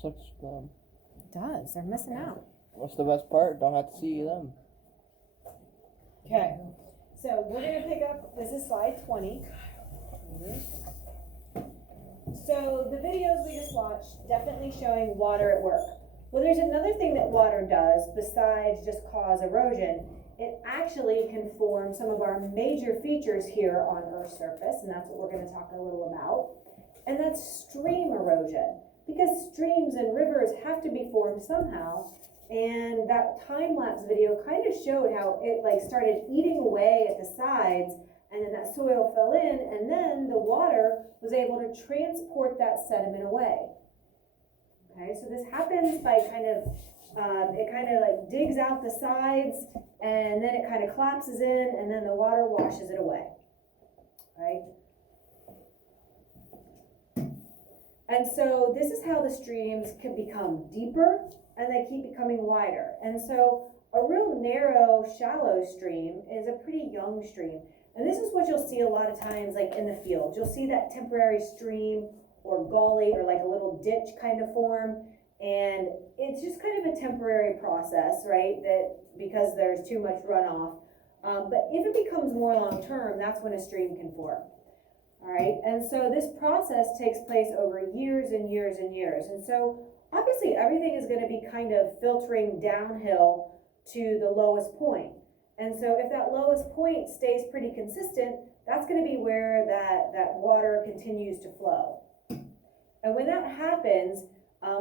such them. It does. They're missing out. What's the best part? Don't have to see them. Okay. So we're going to pick up, this is slide 20. So the videos we just watched definitely showing water at work. Well, there's another thing that water does besides just cause erosion. It actually can form some of our major features here on Earth's surface, and that's what we're going to talk a little about. And that's stream erosion, because streams and rivers have to be formed somehow. And that time-lapse video kind of showed how it like started eating away at the sides, and then that soil fell in, and then the water was able to transport that sediment away. Okay, so this happens by it kind of like digs out the sides, and then it kind of collapses in, and then the water washes it away, right? And so this is how the streams can become deeper, and they keep becoming wider. And so a real narrow, shallow stream is a pretty young stream. And this is what you'll see a lot of times like in the field. You'll see that temporary stream or gully or like a little ditch kind of form. And it's just kind of a temporary process, right? That because there's too much runoff. But if it becomes more long-term, that's when a stream can form. All right, and so this process takes place over years and years and years. And so obviously everything is going to be kind of filtering downhill to the lowest point. And so if that lowest point stays pretty consistent, that's going to be where that water continues to flow. And when that happens,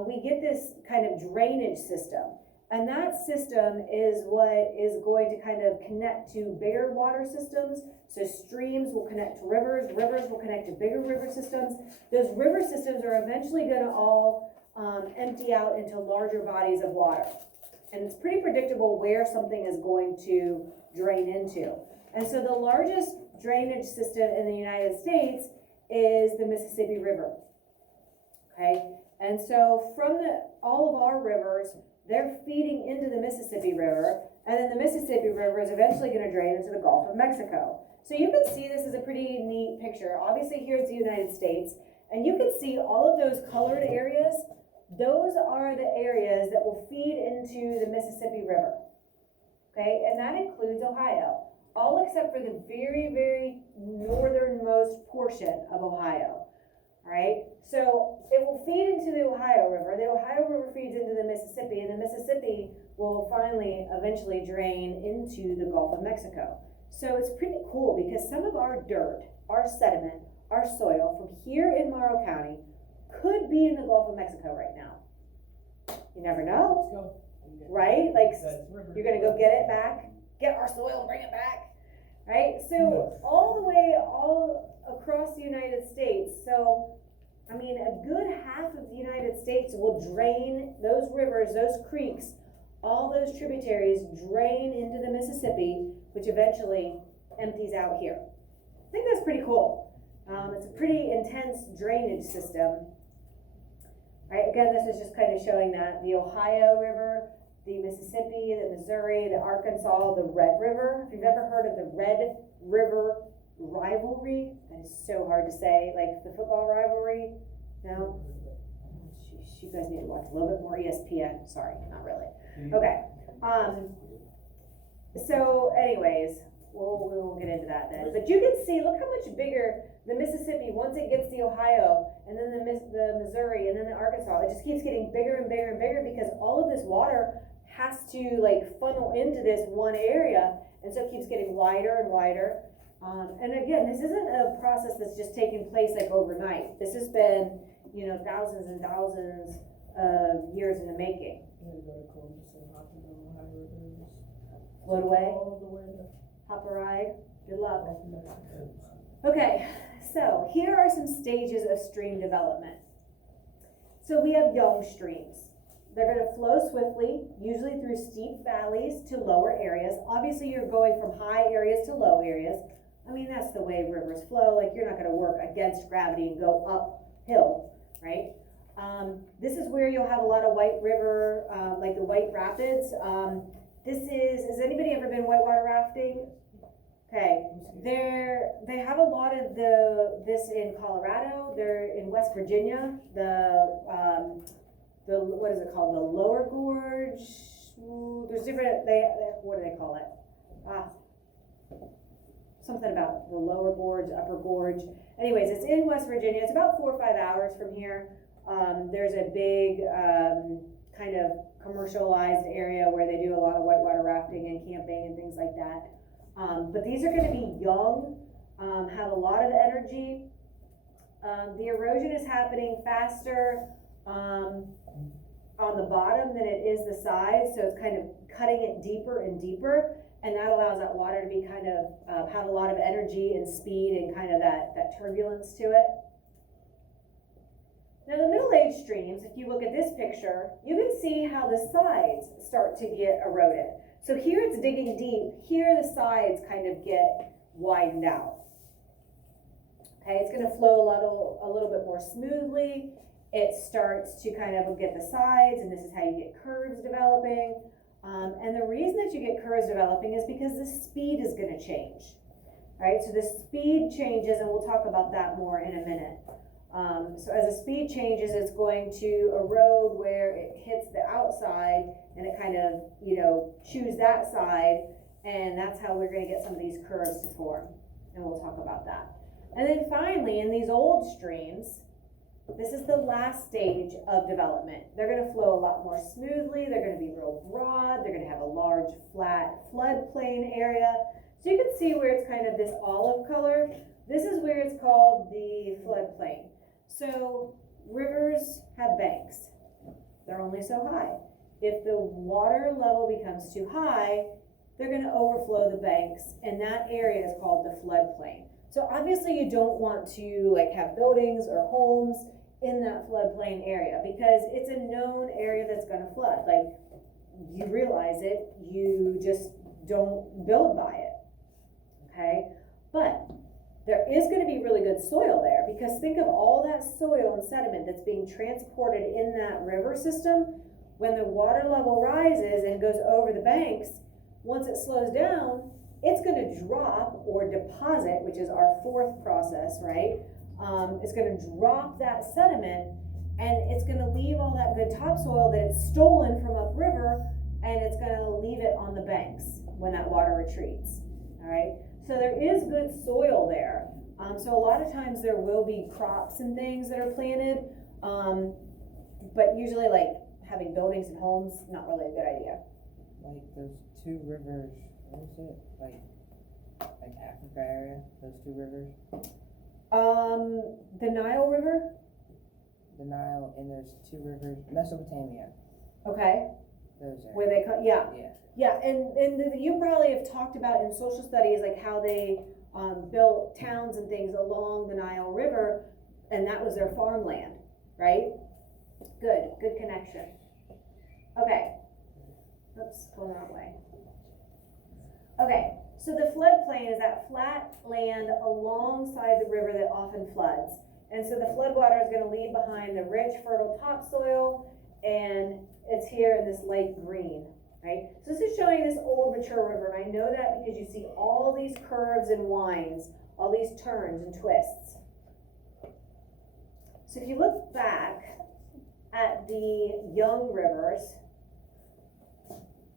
we get this kind of drainage system. And that system is what is going to kind of connect to bigger water systems. So streams will connect to rivers, rivers will connect to bigger river systems. Those river systems are eventually going to all empty out into larger bodies of water. And it's pretty predictable where something is going to drain into. And so the largest drainage system in the United States is the Mississippi River. Okay, and so from all of our rivers, they're feeding into the Mississippi River, and then the Mississippi River is eventually going to drain into the Gulf of Mexico. So you can see this is a pretty neat picture. Obviously here's the United States, and you can see all of those colored areas. Those are the areas that will feed into the Mississippi River. Okay, and that includes Ohio, all except for the very, very northernmost portion of Ohio. All right, so it will feed into the Ohio River. The Ohio River feeds into the Mississippi, and the Mississippi will finally eventually drain into the Gulf of Mexico. So it's pretty cool because some of our dirt, our sediment, our soil from here in Morrow County could be in the Gulf of Mexico right now. You never know, right? Like you're gonna go get it back, get our soil and bring it back, right? So all across the United States. So, I mean, a good half of the United States will drain those rivers, those creeks, all those tributaries drain into the Mississippi, which eventually empties out here. I think that's pretty cool. It's a pretty intense drainage system. Right, again, this is just kind of showing that the Ohio River, the Mississippi, the Missouri, the Arkansas, the Red River. If you've ever heard of the Red River rivalry, that is so hard to say, like the football rivalry. No? You guys need to watch a little bit more ESPN. Sorry, not really. Okay. So anyways, we'll get into that then. But you can see, look how much bigger the Mississippi, once it gets the Ohio, and then the Missouri, and then the Arkansas, it just keeps getting bigger and bigger and bigger because all of this water has to like funnel into this one area, and so it keeps getting wider and wider. And again, this isn't a process that's just taking place like overnight. This has been, thousands and thousands of years in the making. Float away. Hop a ride. Good luck. Okay, so here are some stages of stream development. So we have young streams. They're going to flow swiftly, usually through steep valleys to lower areas. Obviously, you're going from high areas to low areas. I mean, that's the way rivers flow. Like, you're not going to work against gravity and go uphill, right? This is where you'll have a lot of white river, like the White Rapids. Has anybody ever been whitewater rafting? Okay, they have a lot of this in Colorado. They're in West Virginia. what is it called? The lower gorge. Ooh, there's different, what do they call it? Something about the lower gorge, upper gorge. Anyways, it's in West Virginia. It's about 4 or 5 hours from here. There's a big kind of commercialized area where they do a lot of whitewater rafting and camping and things like that. But these are going to be young, have a lot of energy. The erosion is happening faster on the bottom than it is the sides, so it's kind of cutting it deeper and deeper, and that allows that water to be kind of have a lot of energy and speed and kind of that turbulence to it. Now the middle-aged streams, if you look at this picture, you can see how the sides start to get eroded. So here it's digging deep, here the sides kind of get widened out. Okay, it's going to flow a little bit more smoothly. It starts to kind of get the sides, and this is how you get curves developing. And the reason that you get curves developing is because the speed is going to change, right? So the speed changes, and we'll talk about that more in a minute. So as the speed changes, it's going to erode where it hits the outside, and it kind of, chews that side, and that's how we're going to get some of these curves to form. And we'll talk about that. And then finally, in these old streams, this is the last stage of development. They're going to flow a lot more smoothly. They're going to be real broad. They're going to have a large, flat floodplain area. So you can see where it's kind of this olive color. This is where it's called the floodplain. So rivers have banks. They're only so high. If the water level becomes too high, they're going to overflow the banks, and that area is called the floodplain. So obviously you don't want to have buildings or homes in that floodplain area, because it's a known area that's going to flood. You realize it, you just don't build by it, okay? But there is going to be really good soil there, because think of all that soil and sediment that's being transported in that river system. When the water level rises and goes over the banks, once it slows down, it's going to drop or deposit, which is our fourth process, right? It's going to drop that sediment, and it's going to leave all that good topsoil that it's stolen from upriver, and it's going to leave it on the banks when that water retreats, all right? So there is good soil there. So a lot of times there will be crops and things that are planted, but usually having buildings and homes, not really a good idea. Those two rivers, what is it? Africa area, those two rivers? The Nile River. The Nile, and there's two rivers, Mesopotamia. Okay. Those are. Where they come, yeah. Yeah. Yeah, and you probably have talked about in social studies how they built towns and things along the Nile River, and that was their farmland, right? Good connection. Okay. Oops, going the wrong way. Okay, so the floodplain is that flat land alongside the river that often floods. And so the floodwater is going to leave behind the rich, fertile topsoil, and it's here in this light green, right? So this is showing this old, mature river, and I know that because you see all these curves and winds, all these turns and twists. So if you look back at the young rivers,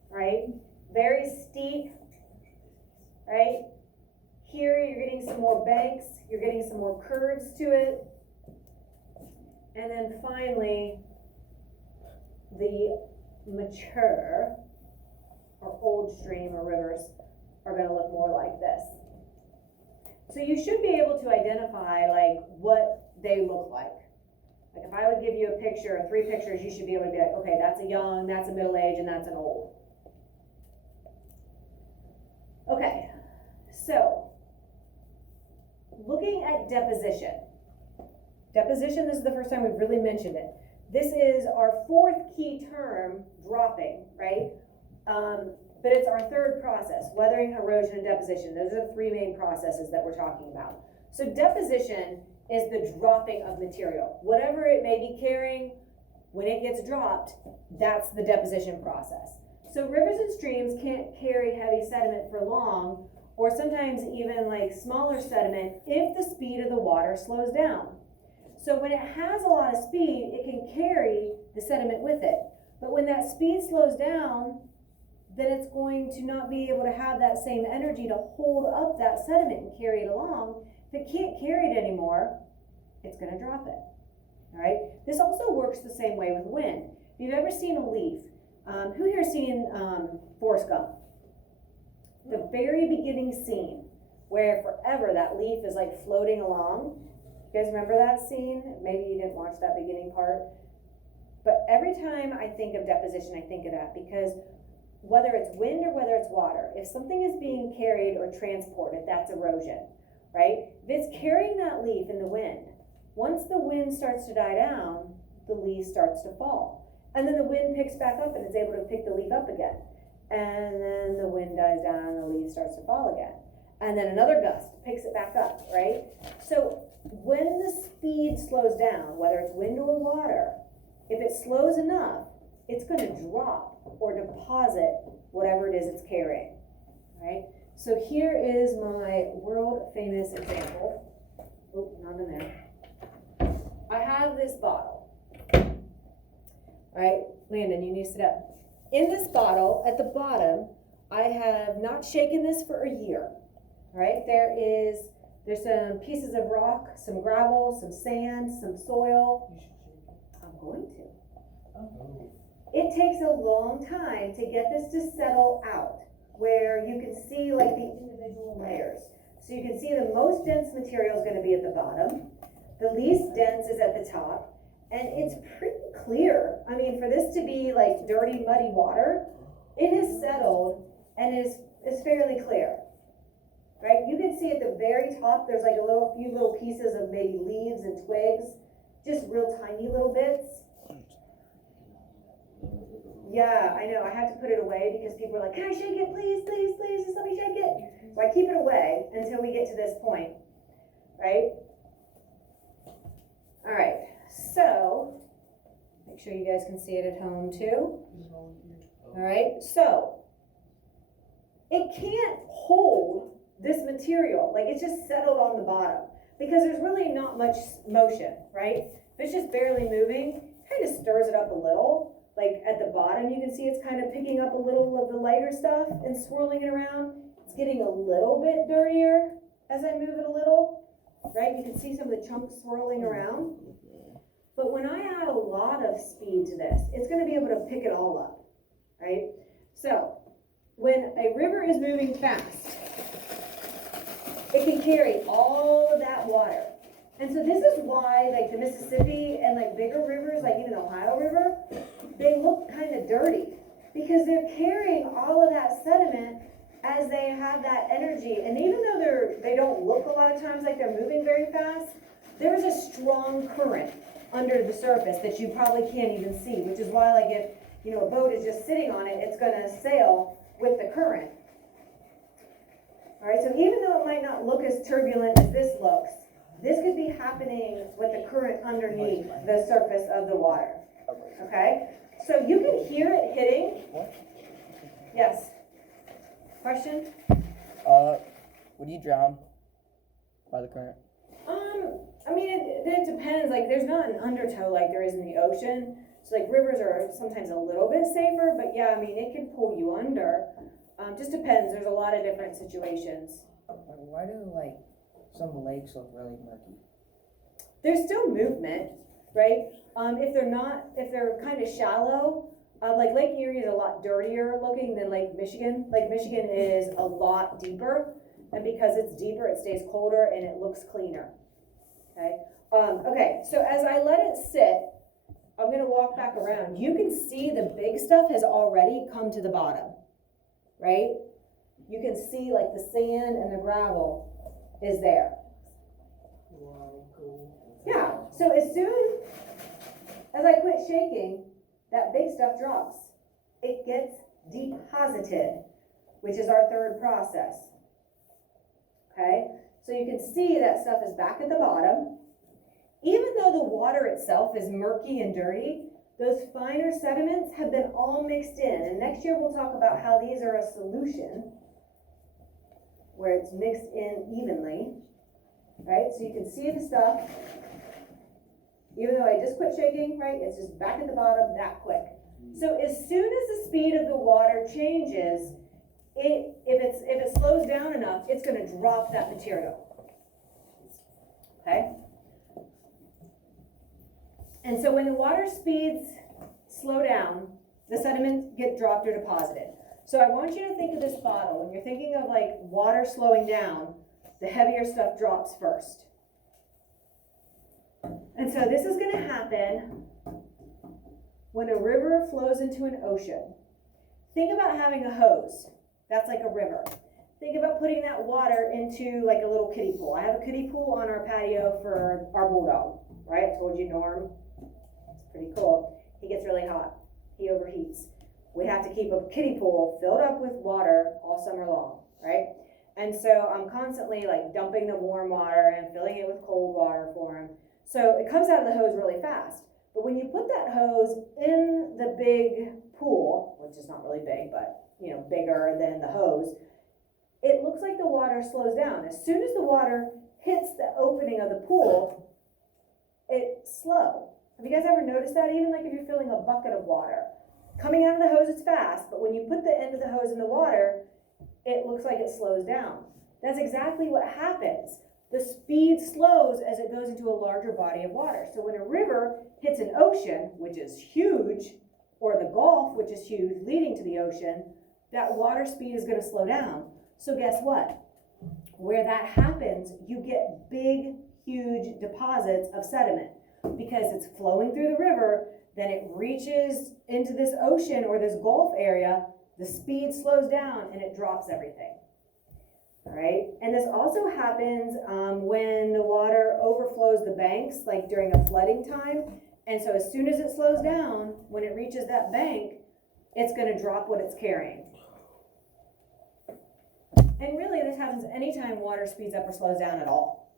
right, very steep, right? Here you're getting some more banks, you're getting some more curves to it. And then finally, the mature or old stream or rivers are going to look more like this. So you should be able to identify what they look like. If I would give you a picture or three pictures, you should be able to be like, okay, that's a young, that's a middle age, and that's an old. Okay, so looking at deposition. Deposition, this is the first time we've really mentioned it. This is our fourth key term, dropping, right? But it's our third process, weathering, erosion, and deposition. Those are the three main processes that we're talking about. So deposition is the dropping of material. Whatever it may be carrying, when it gets dropped, that's the deposition process. So rivers and streams can't carry heavy sediment for long, or sometimes even smaller sediment if the speed of the water slows down. So when it has a lot of speed, it can carry the sediment with it. But when that speed slows down, then it's going to not be able to have that same energy to hold up that sediment and carry it along. If it can't carry it anymore, it's gonna drop it, all right? This also works the same way with wind. If you've ever seen a leaf, who here has seen Forrest Gump? The very beginning scene where forever that leaf is like floating along. You guys remember that scene? Maybe you didn't watch that beginning part. But every time I think of deposition, I think of that, because whether it's wind or whether it's water, if something is being carried or transported, that's erosion, right? If it's carrying that leaf in the wind, once the wind starts to die down, the leaf starts to fall. And then the wind picks back up and it's able to pick the leaf up again. And then the wind dies down and the leaf starts to fall again. And then another gust picks it back up, right? So when the speed slows down, whether it's wind or water, if it slows enough, it's going to drop or deposit whatever it is it's carrying, right? So here is my world famous example. Oh, not in there. I have this bottle. All right, Landon, you need to sit up. In this bottle, at the bottom, I have not shaken this for a year. All right, there's some pieces of rock, some gravel, some sand, some soil. I'm going to. Oh. It takes a long time to get this to settle out, where you can see like the individual layers. So you can see the most dense material is going to be at the bottom. The least dense is at the top. And it's pretty clear. I mean, for this to be like dirty, muddy water, it is settled and is fairly clear, right? You can see at the very top, there's like a few little pieces of maybe leaves and twigs, just real tiny little bits. Yeah, I know. I have to put it away because people are like, can I shake it? Please, please, please, just let me shake it. So I keep it away until we get to this point, right? All right, so make sure you guys can see it at home too. All right, so it can't hold this material, like it's just settled on the bottom because there's really not much motion, right? If it's just barely moving, kind of stirs it up a little. Like at the bottom, you can see it's kind of picking up a little of the lighter stuff and swirling it around. It's getting a little bit dirtier as I move it a little, right? You can see some of the chunks swirling around. But when I add a lot of speed to this, it's going to be able to pick it all up, right? So when a river is moving fast, it can carry all of that water. And so this is why like the Mississippi and like bigger rivers, like even the Ohio River, they look kind of dirty because they're carrying all of that sediment as they have that energy. And even though they don't look a lot of times like they're moving very fast, there's a strong current under the surface that you probably can't even see, which is why like if, you know, a boat is just sitting on it, it's going to sail with the current. All right, so even though it might not look as turbulent as this looks, this could be happening with the current underneath the surface of the water. Okay, so you can hear it hitting. Yes. Question? Would you drown by the current? I mean, it depends. Like, there's not an undertow like there is in the ocean. So, like, rivers are sometimes a little bit safer, but yeah, I mean, it can pull you under. Just depends. There's a lot of different situations. Why do, like, some lakes look really murky? There's still movement, right? If they're kind of shallow, like Lake Erie is a lot dirtier looking than Lake Michigan. Lake Michigan is a lot deeper, and because it's deeper, it stays colder and it looks cleaner. Okay. Okay. So as I let it sit, I'm going to walk back around. You can see the big stuff has already come to the bottom, right? You can see like the sand and the gravel is there. Yeah. So as soon as I quit shaking, that big stuff drops. It gets deposited, which is our third process. Okay, so you can see that stuff is back at the bottom. Even though the water itself is murky and dirty, those finer sediments have been all mixed in. And next year we'll talk about how these are a solution where it's mixed in evenly. Right, so you can see the stuff Even though I just quit shaking, right, it's just back at the bottom that quick. So as soon as the speed of the water changes, if it slows down enough, it's going to drop that material. Okay? And so when the water speeds slow down, the sediments get dropped or deposited. So I want you to think of this bottle. When you're thinking of like water slowing down, the heavier stuff drops first. And so this is going to happen when a river flows into an ocean. Think about having a hose. That's like a river. Think about putting that water into like a little kiddie pool. I have a kiddie pool on our patio for our bulldog, right? I told you, Norm. It's pretty cool. He gets really hot. He overheats. We have to keep a kiddie pool filled up with water all summer long, right? And so I'm constantly like dumping the warm water and filling it with cold water for him. So it comes out of the hose really fast. But when you put that hose in the big pool, which is not really big, but you know, bigger than the hose, it looks like the water slows down. As soon as the water hits the opening of the pool, it's slow. Have you guys ever noticed that? Even like if you're filling a bucket of water, coming out of the hose, it's fast, but when you put the end of the hose in the water, it looks like it slows down. That's exactly what happens. The speed slows as it goes into a larger body of water. So when a river hits an ocean, which is huge, or the Gulf, which is huge, leading to the ocean, that water speed is going to slow down. So guess what? Where that happens, you get big, huge deposits of sediment because it's flowing through the river, then it reaches into this ocean or this Gulf area, the speed slows down and it drops everything. All right, and this also happens when the water overflows the banks, like during a flooding time. And so as soon as it slows down, when it reaches that bank, it's going to drop what it's carrying. And really, this happens anytime water speeds up or slows down at all.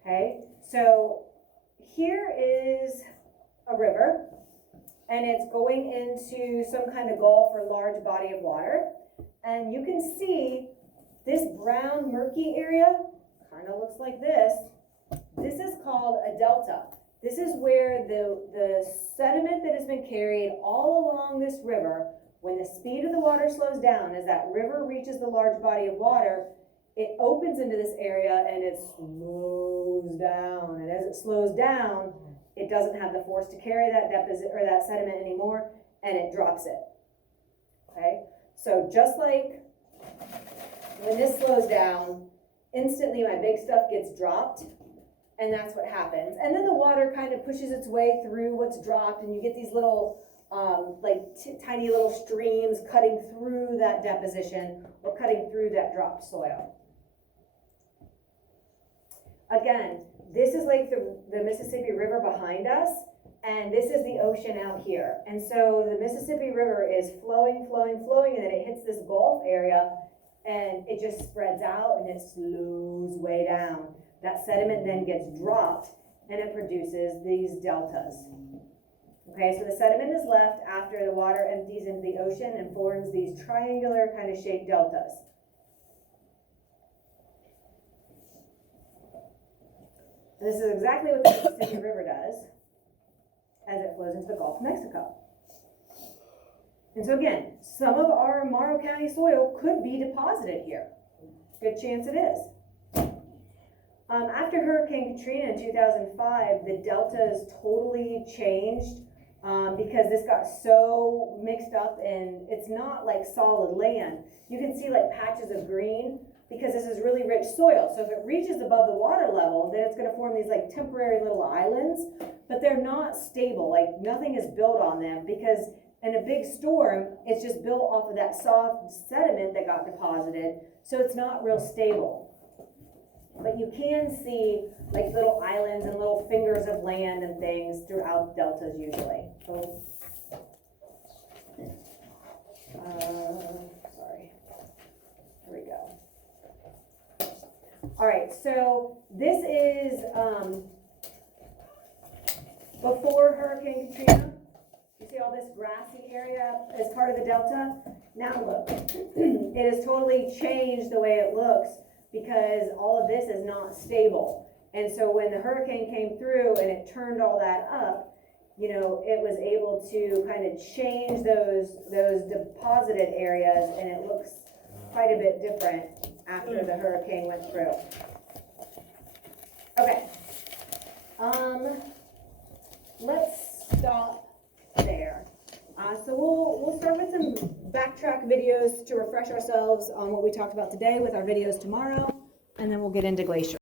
Okay, so here is a river, and it's going into some kind of gulf or large body of water. And you can see this brown murky area kind of looks like this. This is called a delta. This is where the sediment that has been carried all along this river, when the speed of the water slows down, as that river reaches the large body of water, it opens into this area and it slows down. And as it slows down, it doesn't have the force to carry that deposit or that sediment anymore, and it drops it. Okay? So just like when this slows down, instantly my big stuff gets dropped, and that's what happens. And then the water kind of pushes its way through what's dropped, and you get these little tiny little streams cutting through that deposition or cutting through that dropped soil. Again, this is like the Mississippi River behind us, and this is the ocean out here. And so the Mississippi River is flowing, flowing, flowing, and then it hits this Gulf area, and it just spreads out, and it slows way down. That sediment then gets dropped, and it produces these deltas. Okay, so the sediment is left after the water empties into the ocean and forms these triangular kind of shaped deltas. And this is exactly what the Mississippi River does as it flows into the Gulf of Mexico. And so again, some of our Morrow County soil could be deposited here. Good chance it is. After Hurricane Katrina in 2005, the deltas totally changed because this got so mixed up, and it's not like solid land. You can see like patches of green because this is really rich soil. So if it reaches above the water level, then it's going to form these like temporary little islands, but they're not stable. Like nothing is built on them because in a big storm, it's just built off of that soft sediment that got deposited. So it's not real stable. But you can see like little islands and little fingers of land and things throughout deltas usually. So, sorry. There we go. All right, so this is before Hurricane Katrina. You see all this grassy area as part of the delta? Now look, it has totally changed the way it looks because all of this is not stable. And so when the hurricane came through and it turned all that up, you know, it was able to kind of change those deposited areas, and it looks quite a bit different after the hurricane went through. Okay. Let's stop there. So we'll start with some backtrack videos to refresh ourselves on what we talked about today with our videos tomorrow, and then we'll get into Glacier.